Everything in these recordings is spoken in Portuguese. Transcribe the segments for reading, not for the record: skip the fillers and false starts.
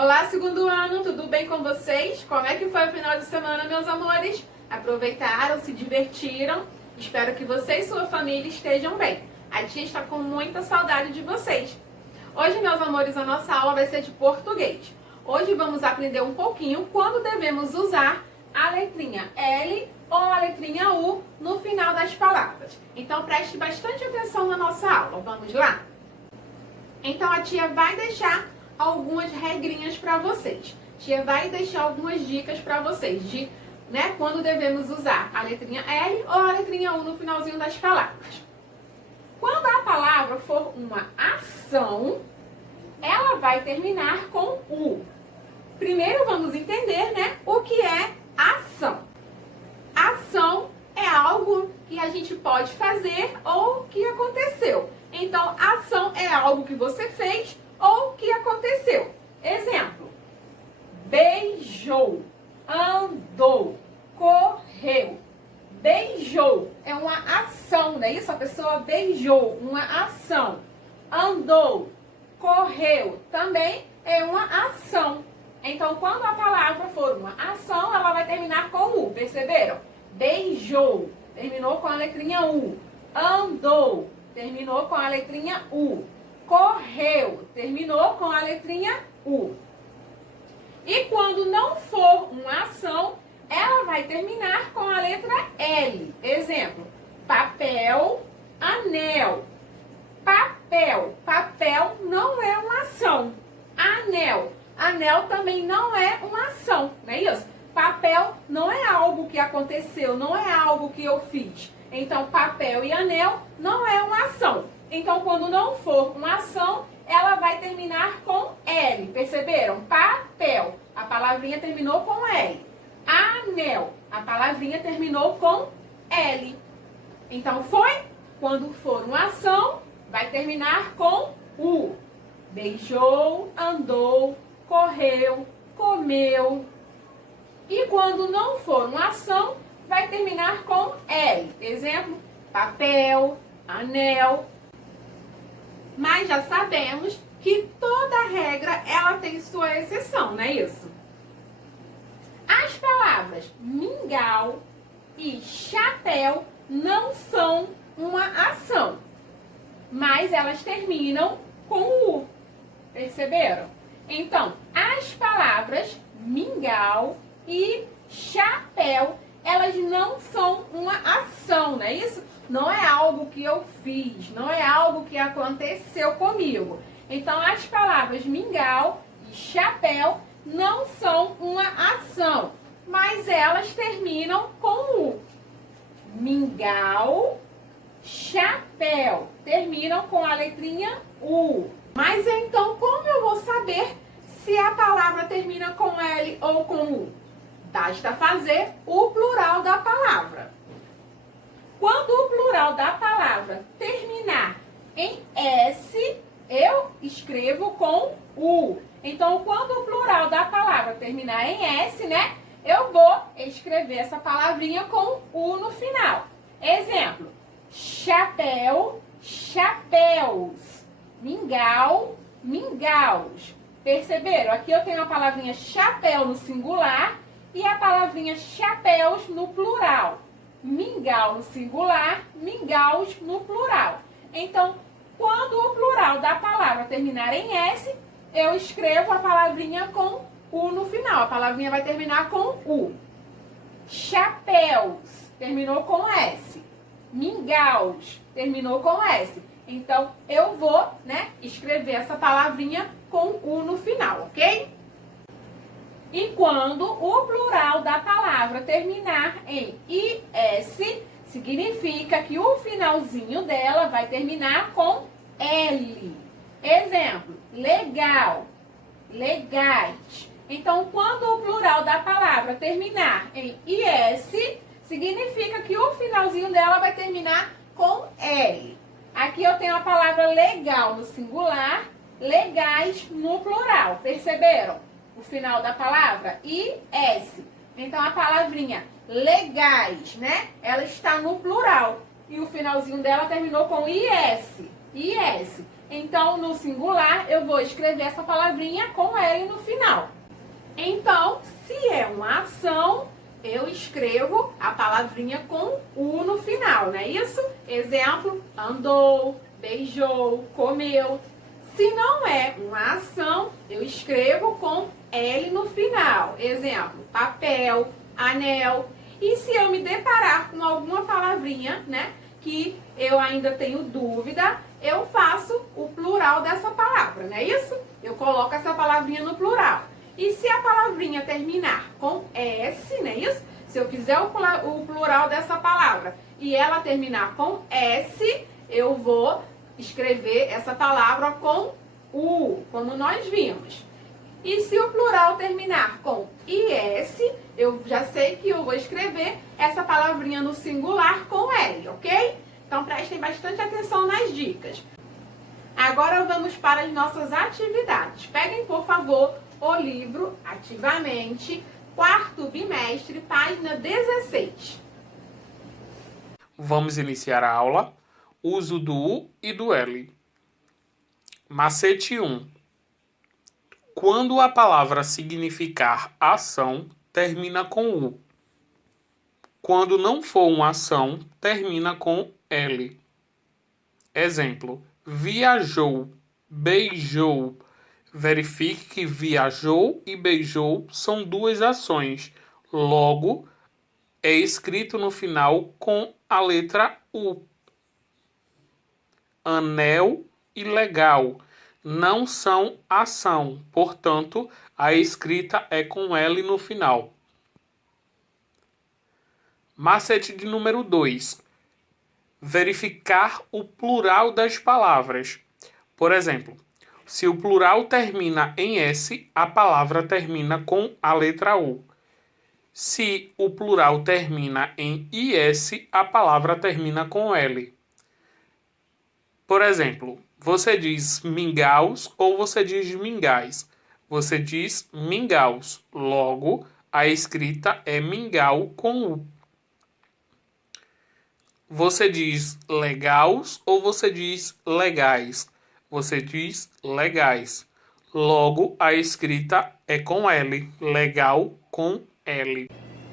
Olá, segundo ano, tudo bem com vocês? Como é que foi o final de semana, meus amores? Aproveitaram, se divertiram? Espero que vocês e sua família estejam bem. A tia está com muita saudade de vocês. Hoje, meus amores, a nossa aula vai ser de português. Hoje vamos aprender um pouquinho quando devemos usar a letrinha L ou a letrinha U no final das palavras. Então preste bastante atenção na nossa aula. Vamos lá? Então a tia vai deixar algumas regrinhas para vocês. Tia vai deixar algumas dicas para vocês de, quando devemos usar a letrinha L ou a letrinha U no finalzinho das palavras. Quando a palavra for uma ação, ela vai terminar com U. Primeiro vamos entender, o que é ação. Ação é algo que a gente pode fazer ou que aconteceu. Então, ação é algo que você fez ou que aconteceu. Exemplo: beijou, andou, correu. Beijou é uma ação, não é isso? A pessoa beijou, uma ação. Andou, correu, também é uma ação. Então, quando a palavra for uma ação, ela vai terminar com U, perceberam? Beijou, terminou com a letrinha U. Andou, terminou com a letrinha U. Correu, terminou com a letrinha U. E quando não for uma ação, ela vai terminar com a letra L. Exemplo: papel, anel. Papel, papel não é uma ação. Anel, anel também não é uma ação, não é isso? Papel não é algo que aconteceu, não é algo que eu fiz. Então, papel e anel não é uma ação. Então, quando não for uma ação, ela vai terminar com L. Perceberam? Papel, a palavrinha terminou com L. Anel, a palavrinha terminou com L. Então, foi? Quando for uma ação, vai terminar com U. Beijou, andou, correu, comeu. E quando não for uma ação, vai terminar com L. Exemplo: papel, anel. Mas já sabemos que toda regra ela tem sua exceção, não é isso? As palavras mingau e chapéu não são uma ação, mas elas terminam com U. Perceberam? Então, as palavras mingau e chapéu, elas não são uma ação, não é isso? Não é algo que eu fiz, não é algo que aconteceu comigo. Então, as palavras mingau e chapéu não são uma ação, mas elas terminam com U. Mingau, chapéu, terminam com a letrinha U. Mas então, como eu vou saber se a palavra termina com L ou com U? Basta fazer o plural da palavra. Quando o plural da palavra terminar em S, eu escrevo com U. Então, quando o plural da palavra terminar em S, eu vou escrever essa palavrinha com U no final. Exemplo: chapéu, chapéus. Mingau, mingaus. Perceberam? Aqui eu tenho a palavrinha chapéu no singular e a palavrinha chapéus no plural. Mingau no singular, mingaus no plural. Então, quando o plural da palavra terminar em S, eu escrevo a palavrinha com U no final. A palavrinha vai terminar com U. Chapéus, terminou com S. Mingaus, terminou com S. Então, eu vou, escrever essa palavrinha com U no final, ok? E quando o plural da palavra terminar em IS, significa que o finalzinho dela vai terminar com L. Exemplo: legal, legais. Então, quando o plural da palavra terminar em IS, significa que o finalzinho dela vai terminar com L. Aqui eu tenho a palavra legal no singular, legais no plural. Perceberam? O final da palavra, IS. Então, a palavrinha legais, ela está no plural. E o finalzinho dela terminou com IS. IS. Então, no singular, eu vou escrever essa palavrinha com L no final. Então, se é uma ação, eu escrevo a palavrinha com U no final, não é isso? Exemplo, andou, beijou, comeu. Se não é uma ação, eu escrevo com L no final. Exemplo, papel, anel. E se eu me deparar com alguma palavrinha, né, que eu ainda tenho dúvida, eu faço o plural dessa palavra, não é isso? Eu coloco essa palavrinha no plural. E se a palavrinha terminar com S, não é isso? Se eu fizer o plural dessa palavra e ela terminar com S, eu vou escrever essa palavra com U, como nós vimos. E se o plural terminar com IS, eu já sei que eu vou escrever essa palavrinha no singular com L, ok? Então prestem bastante atenção nas dicas. Agora vamos para as nossas atividades. Peguem, por favor, o livro Ativamente, quarto bimestre, página 16. Vamos iniciar a aula. Uso do U e do L. Macete 1. Quando a palavra significar ação, termina com U. Quando não for uma ação, termina com L. Exemplo: viajou, beijou. Verifique que viajou e beijou são duas ações. Logo, é escrito no final com a letra U. Anel e legal não são ação, portanto, a escrita é com L no final. Macete de número 2. Verificar o plural das palavras. Por exemplo, se o plural termina em S, a palavra termina com a letra U. Se o plural termina em IS, a palavra termina com L. Por exemplo, você diz mingaus ou você diz mingais? Você diz mingaus. Logo, a escrita é mingau com U. Você diz legaus ou você diz legais? Você diz legais. Logo, a escrita é com L. Legal com L.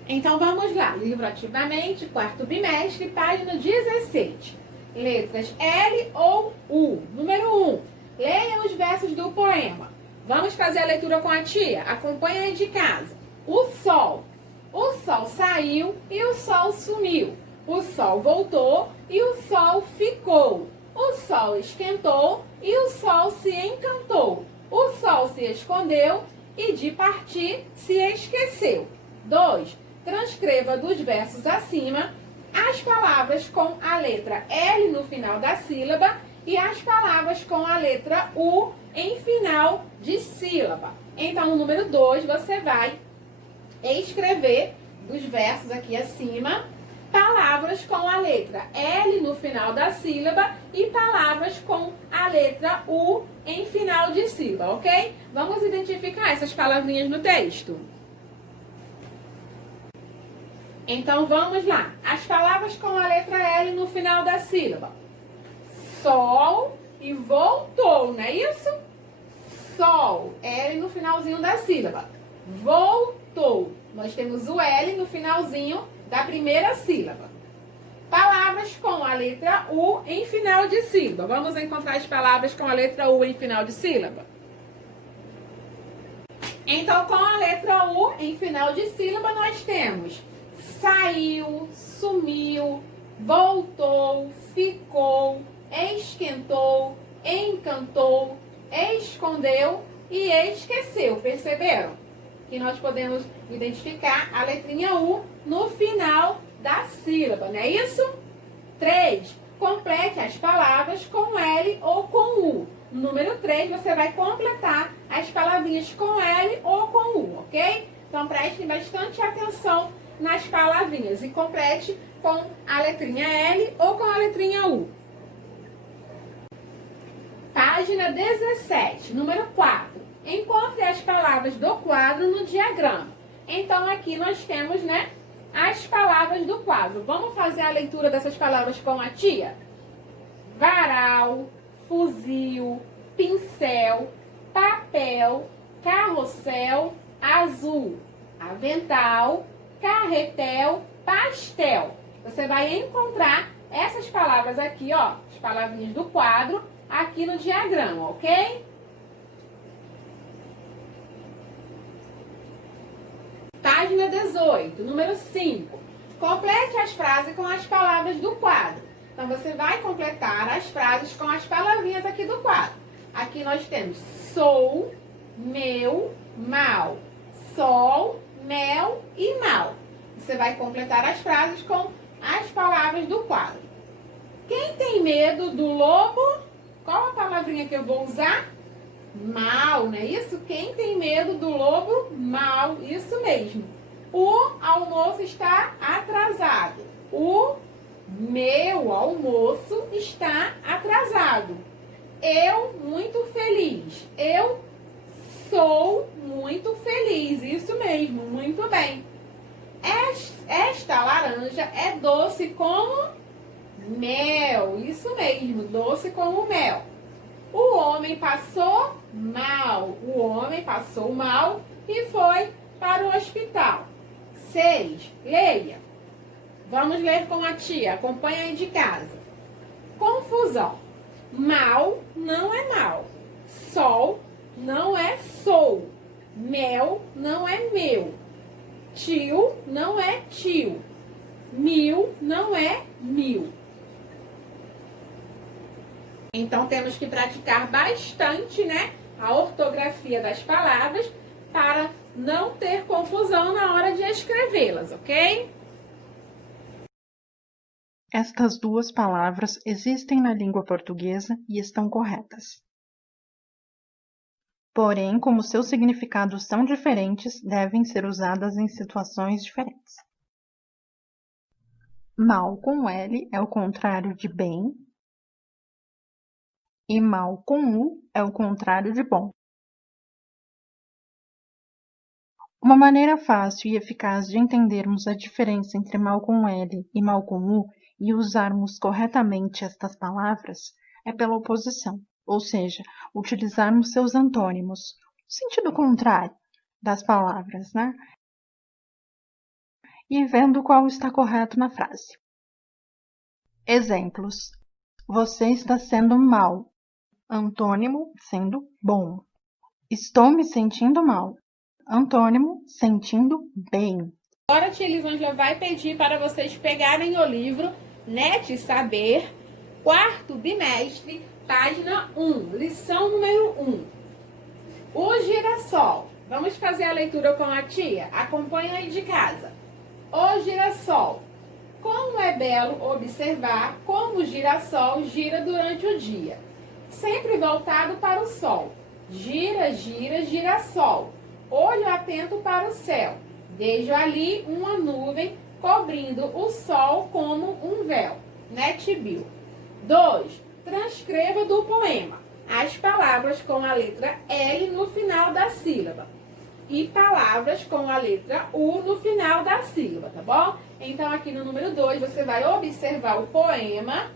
Então vamos lá. Livro Ativamente, quarto bimestre, página 16. Letras L ou U. Número 1. Leia os versos do poema. Vamos fazer a leitura com a tia. Acompanha aí de casa. O sol. O sol saiu e o sol sumiu. O sol voltou e o sol ficou. O sol esquentou e o sol se encantou. O sol se escondeu e de partir se esqueceu. 2. Transcreva dos versos acima as palavras com a letra L no final da sílaba e as palavras com a letra U em final de sílaba. Então, no número 2, você vai escrever dos versos aqui acima palavras com a letra L no final da sílaba e palavras com a letra U em final de sílaba, ok? Vamos identificar essas palavrinhas no texto. Então, vamos lá. As palavras com a letra L no final da sílaba. Sol e voltou, não é isso? Sol, L no finalzinho da sílaba. Voltou. Nós temos o L no finalzinho da primeira sílaba. Palavras com a letra U em final de sílaba. Vamos encontrar as palavras com a letra U em final de sílaba? Então, com a letra U em final de sílaba, nós temos saiu, sumiu, voltou, ficou, esquentou, encantou, escondeu e esqueceu. Perceberam? Que nós podemos identificar a letrinha U no final da sílaba, não é isso? 3. Complete as palavras com L ou com U. Número 3, você vai completar as palavrinhas com L ou com U, ok? Então prestem bastante atenção nas palavrinhas e complete com a letrinha L ou com a letrinha U. Página 17, número 4. Encontre as palavras do quadro no diagrama. Então aqui nós temos, né, as palavras do quadro. Vamos fazer a leitura dessas palavras com a tia? Varal, fuzil, pincel, papel, carrossel, azul, avental, carretel, pastel. Você vai encontrar essas palavras aqui, ó, as palavrinhas do quadro, aqui no diagrama, ok? Página 18, número 5. Complete as frases com as palavras do quadro. Então, você vai completar as frases com as palavrinhas aqui do quadro. Aqui nós temos sou, meu, mal. Sol, mel e mal. Você vai completar as frases com as palavras do quadro. Quem tem medo do lobo? Qual a palavrinha que eu vou usar? Mal, não é isso? Quem tem medo do lobo? Mal, isso mesmo. O almoço está atrasado. O meu almoço está atrasado. Eu muito feliz. Eu sou muito feliz. Isso mesmo, muito bem. Esta laranja é doce como mel. Isso mesmo, doce como mel. O homem passou mal. O homem passou mal e foi para o hospital. 6. Leia. Vamos ler com a tia. Acompanha aí de casa. Confusão. Mal não é mal. Sol não é sou. Mel não é meu. Tio não é tio. Mil não é mil. Então, temos que praticar bastante, né, a ortografia das palavras para não ter confusão na hora de escrevê-las, ok? Estas duas palavras existem na língua portuguesa e estão corretas. Porém, como seus significados são diferentes, devem ser usadas em situações diferentes. Mal com L é o contrário de bem, e mal com U é o contrário de bom. Uma maneira fácil e eficaz de entendermos a diferença entre mal com L e mal com U e usarmos corretamente estas palavras é pela oposição, ou seja, utilizarmos seus antônimos, no sentido contrário das palavras, né? E vendo qual está correto na frase. Exemplos. Você está sendo mal. Antônimo, sendo bom. Estou me sentindo mal. Antônimo, sentindo bem. Agora a tia Elisângela vai pedir para vocês pegarem o livro Net Saber, quarto bimestre, página 1, lição número 1. O girassol. Vamos fazer a leitura com a tia? Acompanha aí de casa. O girassol. Como é belo observar como o girassol gira durante o dia. Sempre voltado para o sol. Gira, gira, girassol. Olho atento para o céu. Vejo ali uma nuvem cobrindo o sol como um véu. NetBill. 2. Transcreva do poema as palavras com a letra L no final da sílaba e palavras com a letra U no final da sílaba, tá bom? Então, aqui no número 2, você vai observar o poema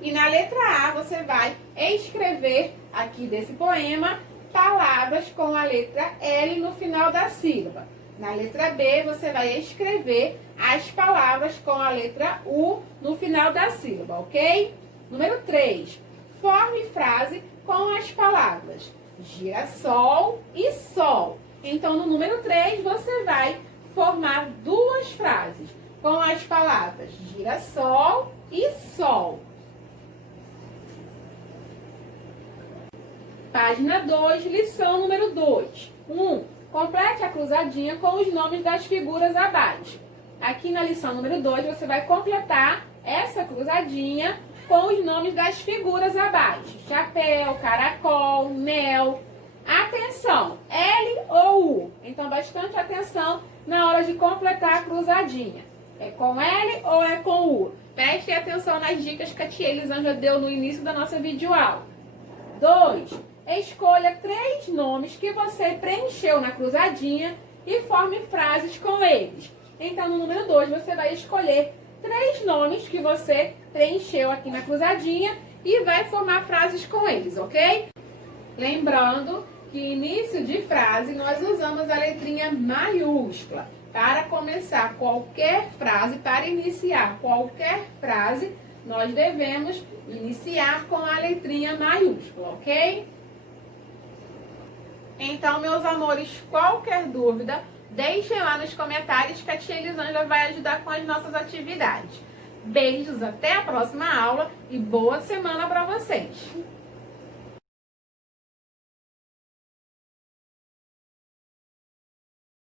e na letra A você vai escrever aqui desse poema palavras com a letra L no final da sílaba. Na letra B, você vai escrever as palavras com a letra U no final da sílaba, ok? Número 3. Forme frase com as palavras girassol e sol. Então, no número 3, você vai formar duas frases com as palavras girassol e sol. Página 2, lição número 2. 1. Complete a cruzadinha com os nomes das figuras abaixo. Aqui na lição número 2, você vai completar essa cruzadinha com os nomes das figuras abaixo. Chapéu, caracol, mel. Atenção, L ou U. Então, bastante atenção na hora de completar a cruzadinha. É com L ou é com U? Preste atenção nas dicas que a tia Elisângela deu no início da nossa videoaula. 2. Escolha 3 nomes que você preencheu na cruzadinha e forme frases com eles. Então, no número 2, você vai escolher 3 nomes que você preencheu aqui na cruzadinha e vai formar frases com eles, ok? Lembrando que início de frase nós usamos a letrinha maiúscula. Para começar qualquer frase, para iniciar qualquer frase, nós devemos iniciar com a letrinha maiúscula, ok? Então, meus amores, qualquer dúvida, deixem lá nos comentários que a tia Elisângela vai ajudar com as nossas atividades. Beijos, até a próxima aula e boa semana para vocês!